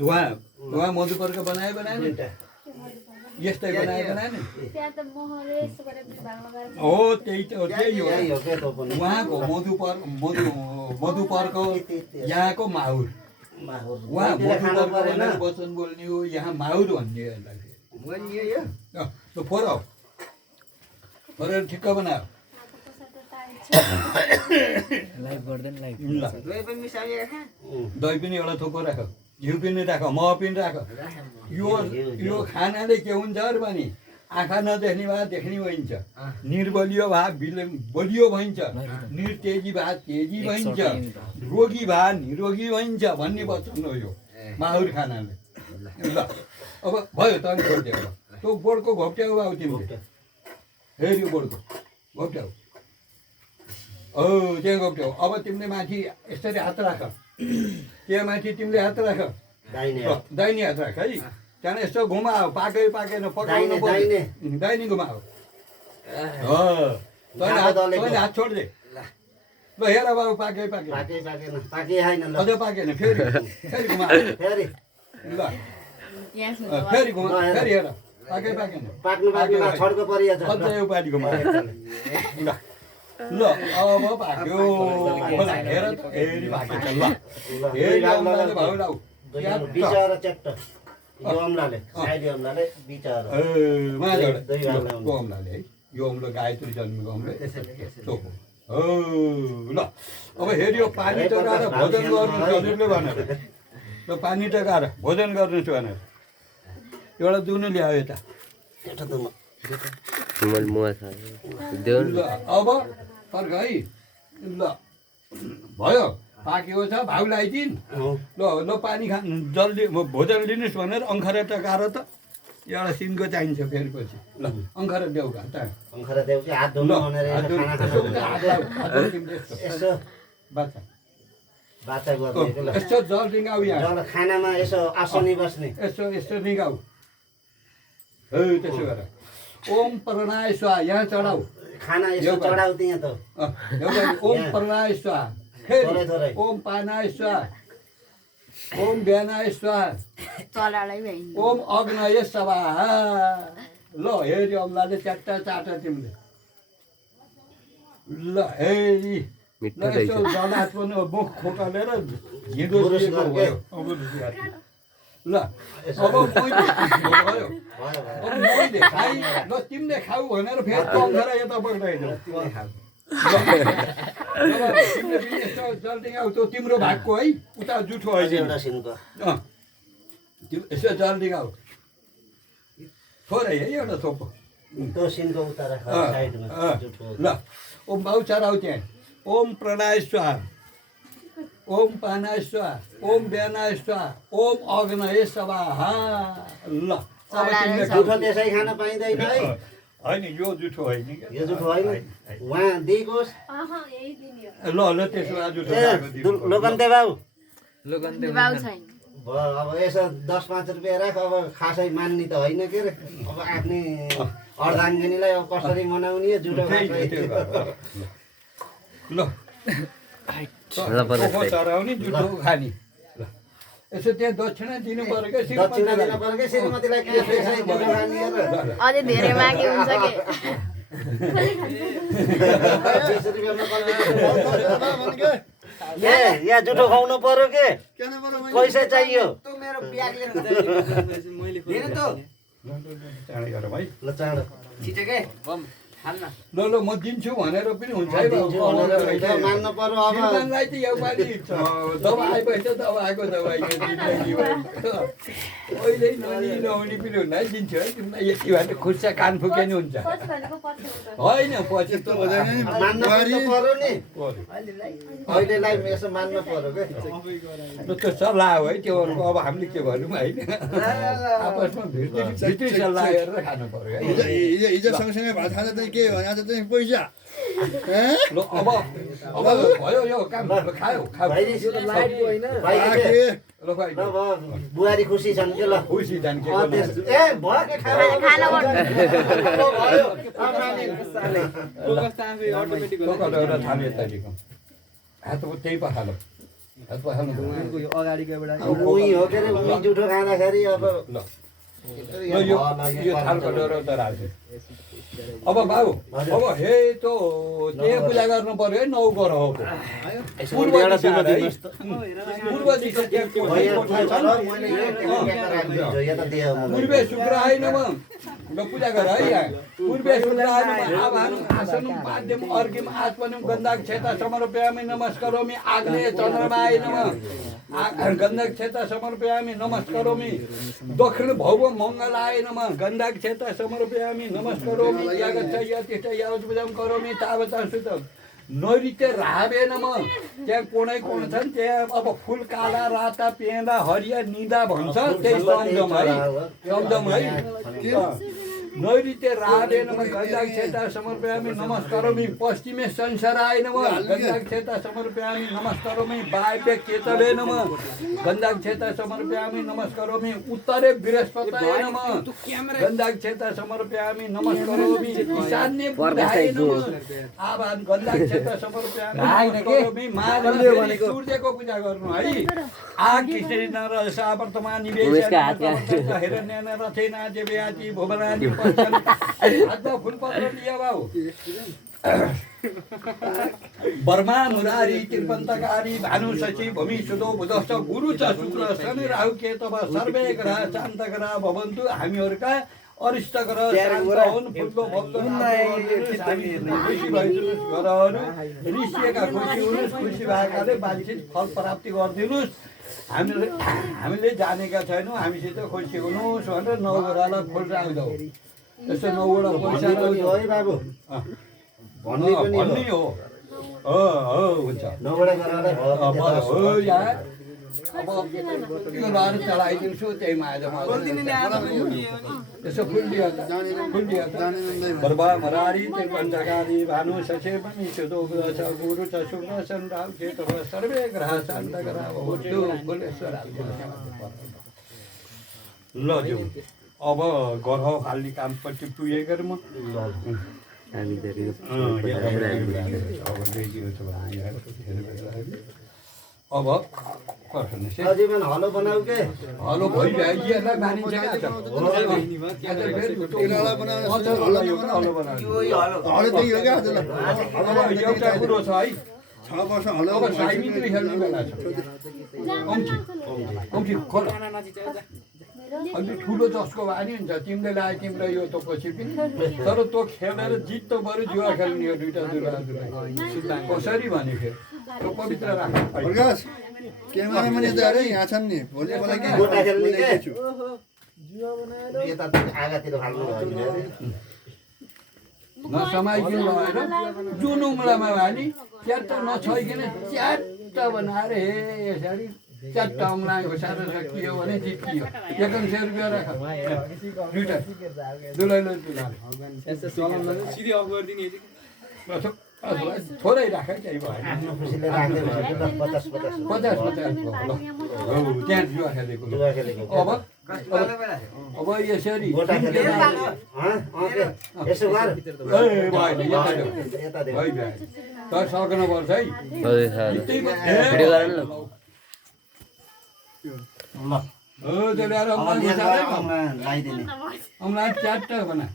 वहाँ मधुपर्क बनाए नि यस्तै बनाए नि हो त्यही हो उहाँको मधुपर्क यहाँको माहुर उहाँ मधुपर्क भनेर वचन बोल्ने हो यहाँ माहुर भन्ने फोर ठिक्क बनायो दही पनि एउटा थोको राख घिउ पनि राख मह पनि राख यो खानाले के हुन्छ भने आँखा नदेख्ने भए देख्ने भइन्छ निर्बलियो भए बलियो भइन्छ निर्तेजी भए तेजी भइन्छ रोगी भए निरोगी भइन्छ भन्ने वचन हो यो माहुर खानाले ल अब भयो त छोडिदियो त्यो बोर्डको घोप्ट्याउ आऊ तिमीले फेरि बोर्डको घोप्ट्याउ त्यहाँ घोप्ट्याउ अब तिमीले माथि यसरी हात राख त्यहाँ माथि तिमीले हात राख दाहिने हात राख है त्यहाँदेखि यस्तो घुमाओ पाकेन पकाउनु दाहिने घुमाओ तैँले हात छोडिदे ल हेर बाबु पाके अझ पाकेन फेरि घुमाओ ल फेरि घुमा फेरि हेर पाकेन अझ उपाधि घुमाओ ल अब पाक्यो हेर त फेरि पाकेछ ल फेरि अमलाले भाउ लाउ अमलाले है यो अम्लो गायत्री जन्मेको अम्लो ल अब हेरि यो पानी टकाएर भोजन गर्नु हजुरले भनेर ल पानी टकाएर भोजन गर्नुहोस् भनेर एउटा दुनु ल्यायो यता अब फर्क है ल भयो पाकेको छ भाउ लगाइदिन् ल पानी जल्दी भोजन लिनुहोस् भनेर अङ्खरा टकाएर त एउटा सिनको चाहिन्छ फेरि पछि ल अङ्खरा देऊ यस्तो जल रिङ्गाउ यहाँ खानामा यसो आसनी बस्ने यस्तो रिङ्गाउ त्यसो गर ओम प्रणय स्वाहा यहाँ चढाउ खाना यसो चढाउ त्यहाँ त ओम प्रणय स्वाहा ओम पानाय स्वाहा ओम व्यानाय स्वाहा ओम अग्नय स्वाहा ल हेरि अम्लाले च्याट्टा चाटा तिमीले ल हेरि ल यसो जलात पनि मुख खोकालेर हिँडो भयो ल अब भयो मैले खाइ ल तिमीले खाऊ भनेर फेरि पङ्खरा यता बढ्दै तिमीले पनि यस्तो जल्दी आऊ त्यो तिम्रो भागको है उता जुठो है यसो जल्दी आऊ थोरै है एउटा थोपो ल ओम भाउ चढाउ त्यहाँ ओम प्रणय स्वाहा ओम पानाय स्वाहा ओम व्यानाय स्वाहा ओम अग्नय स्वाहा ल जुठो त्यसै खान पाइँदैन है होइन यो जुठो होइन यो जुठो होइन उहाँ दिइकोस् ल त्यसो भए जुठो लोकन्ते बाउ छैन अब यसो 10-5 रुपियाँ राख अब खासै मान्ने त होइन के अरे अब आफ्नै अर्धाङ्गिनीलाई अब कसरी मनाउने जुठो ल चराउने जुठो खाने यसो त्यहाँ दक्षिणा दिनु पर्यो क्या श्रीमतीलाई अझै धेरै मागे हुन्छ यहाँ जुठो खुवाउनु पर्यो के पैसा चाहियो ल म दिन्छु भनेर पनि हुन्छ है मान्नु पर्यो अब श्रीमानलाई त योपालि दबाई आएपछि दबाएको दबाई अहिले नहुने पनि हुन्न है दिन्छु है तिमीलाई यति भएर खुर्सा कान फुके नि हुन्छ होइन पछि त मान्नु पर्यो नि अहिलेलाई यसो मान्नु पर्यो के त्यो सल्लाह हो है त्यो अब हामीले के भनौँ होइन आपसमा भित्री सल्लाह गरेर खानु पर्यो है हिजो सँगसँगै भात खाँदा चाहिँ के भने आज चाहिँ पैसा ल अब भयो यो काम खायो बुहारी खुसी छन् के ल खुसी जान के थाल्यो त्यही पखालो हात पखाल्नु अब उही हो के अरे उही जुठो खाँदाखेरि अब ल यो थाल कटेर त राख्छु अब बाबु अब हे त त्यहाँ पूजा गर्नु पर्यो है 9 ग्रहको पूर्व दिशा त्यहाँ पूर्वे शुक्र आएन म पूजा गर है यहाँ पूर्वे शुक्र आएन आसनं पाद्यम अर्घ्यम आत्मनं गन्धक क्षेत्र समर्पयामि नमस्करोमि आग्नेय चन्द्रमा आएन म गन्धक क्षेत्र समर्पयामि नमस्करोमि दक्षिण भौव मङ्गलाय नमः गन्धक क्षेत्र समर्पयामि नमस्करोमि यागच्छ यतिष्ठ यावत्पूजां करोमि तावता सुत नैऋत्य रावे नमः त्यहाँ कोणै कोण छन् त्यहाँ अब फुल काला राता पेँदा हरिया निदा भन्छ त्यही शब्दम है नैऋत्य रावे नमः गन्धक क्षेत्र समर्पयामि नमस्करोमि पश्चिमे संसाराय नमः गन्धक क्षेत्र समर्पयामि नमस्करोमि वायव्य केतवे नमः गन्धक क्षेत्र समर्पयामि नमस्करोमि उत्तरे बृहस्पतये नमः गन्धक क्षेत्र समर्पयामि नमस्करोमि ईशान्ये बुधाय नमः आवाहन गन्धक क्षेत्र समर्पयामि नमस्करोमि महादेव सूर्यको पूजा गर्नु है आग किसरी नर सावर्तमान निवेश हिरण्यन रथेना देवयाति भुवनानि हातमा फुलपत्र लियो बाबु वर्मा मुरारी त्रिपन्तकारी भानु शची भूमि सुदो बुधश्च गुरु च शुक्र शनि राहु केतव सर्वे ग्रह शान्त ग्रह भवन्तु हामीहरूका अरिष्ट ग्रह शान्त हुन् फुलको भक्तहरू खुसी भइदिनुहोस् घरहरू रिसिएका खुसी हुनुहोस् खुसी भएकाले वाञ्छित फल प्राप्ति गरिदिनुहोस् हामीले जानेका छैनौँ हामीसित खुसी हुनुहोस् भनेर 9 वटालाई फुल राख्दौ त्यसो 9 वटा पैसा है बाबु भन्ने हो हुन्छ 9 वटा गरेर हो यहाँ अब यो लहर चलाइदिन्छु त्यही मायामा त्यसो फुल दियो बर्बा मरारी त्रिपञ्चकारी भानु शशे पनि सुदो छ गुरु छ शुक्र सन राहु केतु सर्वे ग्रह शान्त ग्रह भवन्तु फुलेश्वर ल जाउँ अब ग्रह फाल्ने कामपट्टि पुगेको म अब अझैमा हलो बनाऊ के हलो भइरहेको मानिन्छ एउटा कुरो छ है 6 वर्ष हलो अब साइमितले खेल्ने बेला छ औँठी खोल अलि ठुलो जसको बानी हुन्छ तिमीले लाए तिम्रो यो त पछि पनि तर तँ खेलेर जित त बरु जुवा खेल्ने हो दुईटा कसरी भने फेरि त्यो पवित्र राख प्रकाश क्यामेराम्यान यता अरे यहाँ छन् नि भोलि मलाई के गोटा खेल्ने के यता आगातिर फाल्नु भयो नसमाइकन लगाएर जुन उम्लामा भानी च्याट्ट नछइकन च्याट्ट बनाएर हे यसरी च्याट्ट उम्लाएको साह्रो सकियो भने जितियो 100 रुपियाँ राख दुईटा दुलैलो थोरै राख केही भएन 50 50 त्यहाँ जुवा खेलेको अब यसरी गोटा खेल्ने यसो गर भएन यता दे तर सक्नुपर्छ है त्यो ल्याएर लगाइदिने अम्ला च्याट्ट बना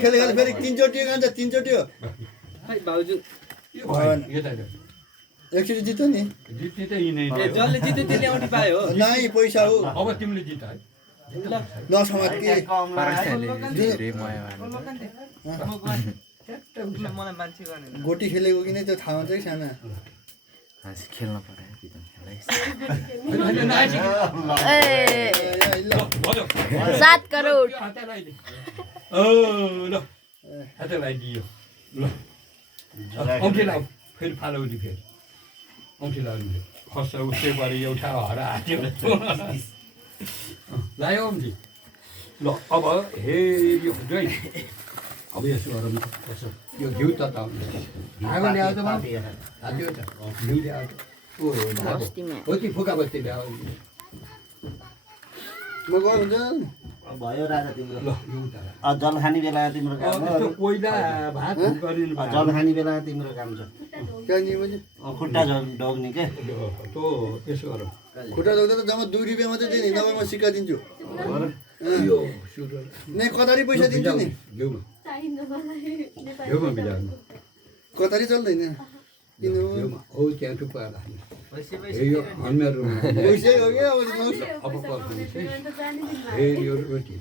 खेले फेरि 3 चोटि गान्छ 3 चोटि हो एकचोटि जित्यो नि जित्ने त यिनै जसले जित्यो त्यसले औँठी पायो हो नाइ पैसा हो अब तिमीले जित है नसमाज के मलाई मान्छे गर्ने गोटी खेलेको कि नै त्यो थाहा हुन्छ कि साना खेल्न पर्यो ल 7 करोड ल हात लगाइदियो ल औँठी लाऊ फेरि फालौली फेरि औँठी लाउने खस्छ उसै पऱ्यो एउटा हरा हात्यो लायो औँठी ल अब हे यो है अब यसो गरौँ यो घिउ त धागो ल्याउँछ हात्यो त घिउ ल्याउँछ हो ती फुका बस्ती ल्याऊ म गयो हुन्छ भयो राजा तिम्रो ल जाउँ त जल खाने बेला तिम्रो काम हो यस्तो कोइला भात गरिनु जल खाने बेला तिम्रो काम छ त्यहाँनिर पनि खुट्टा ढोग्ने के तँ यसो गर खुट्टा धोक्दा त जम्मा 2 रुपियाँ मात्रै दिने नभए म सिक्का दिन्छु यो सुरु नै कतारी पैसा दिन्छु नि घिउमा घिउमा बिजाउनु कतारी चल्दैन किन हो घिउमा हो त्यहाँ टुप्पा राख्नु यो हनमेर पैसै हो क्या अब दिनुहोस् अब पर्खिनुहोस् है फेरि यो रोटी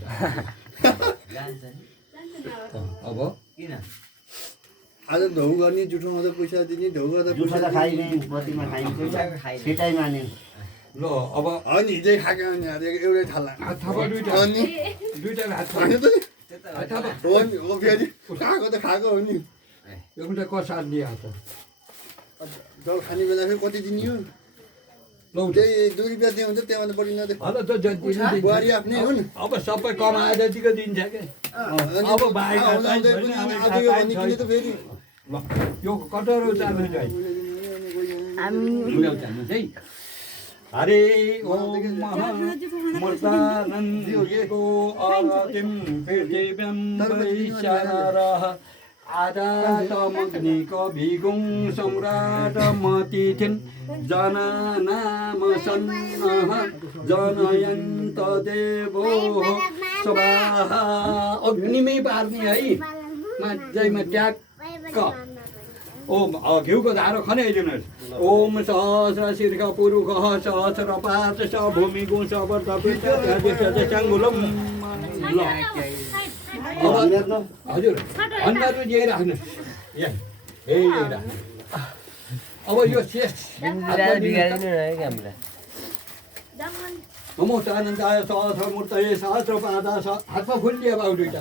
अब किन आज धौ गर्ने जुठोमा त पैसा दिने धौ गर्दा जुठो पैसा त खाइने बत्तीमा खाइन्छ छिटाइ माने ल अब अनि हिजै खाएको अनि आज एउटै थाला हात थापा दुइटा अनि दुइटा हात होइन त नि? हात थापा हो नि हो फेरि खाएको त खाएको हो नि एउटा कसार दिए त जल खाने बेला फेरि कति दिने हो लौ त्यही 2 रुपियाँ दिए हुन्छ त्यहाँभन्दा बढी नदिए होला त जति दिन्छ। बुहारी आफ्नै हुन् अब सबै कमाए जतिको दिन्छ क्या अब बाहिर आउँदा आउँदै पनि अनि आज यो भन्ने किने त फेरि ल यो कटरो चाल्नु चाहिँ लुगा चाल्नु चाहिँ हरे ओम मूर्तानन्दो अरतिं पृथिव्यं वैशारः आदातमग्निकभिगुं सम्राटमतिथिं जनानामसन्नः जनयन्त देवो स्वाहा अग्निमै पार्ने है मजामा ट्याक्क ओम घिउको धारो खनाइदिनुहोस् ओम सहस्र शीर्ष पुरुषः सहस्र पात स भूमिगु सवर्त चाङ्गुलम ल अब हजुर अन्डाहरू यही राख्नुहोस् यहाँ यही राख्नु अब यो शेष नमो चानन्दाय सहस्र मूर्तये सहस्र पादा हातमा फुल्लियो बाउ दुइटा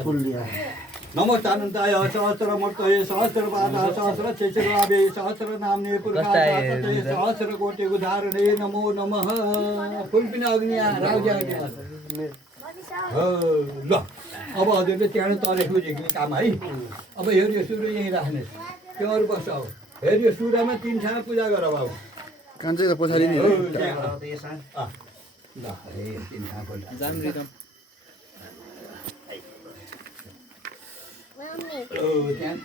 नमो चानन्दाय सहस्र मूर्तये सहस्र पादा सहस्र चेचरावे सहस्र नाम्ने पुरुषाय सहस्र कोटि उदाहरणे नमो नमः फुलपिन अग्नि राजा ल अब हजुरले त्यहाँ तरेको झिक्ने काम है अब हेर यो सुरु यहीँ राख्ने त्यो अरू बस्छ अब हेर यो सुरुमा 3 ठाउँ पूजा गर बाबु कान्छै त पछाडि नि हो ल हे 3 ठाउँ पूजा त्यहाँ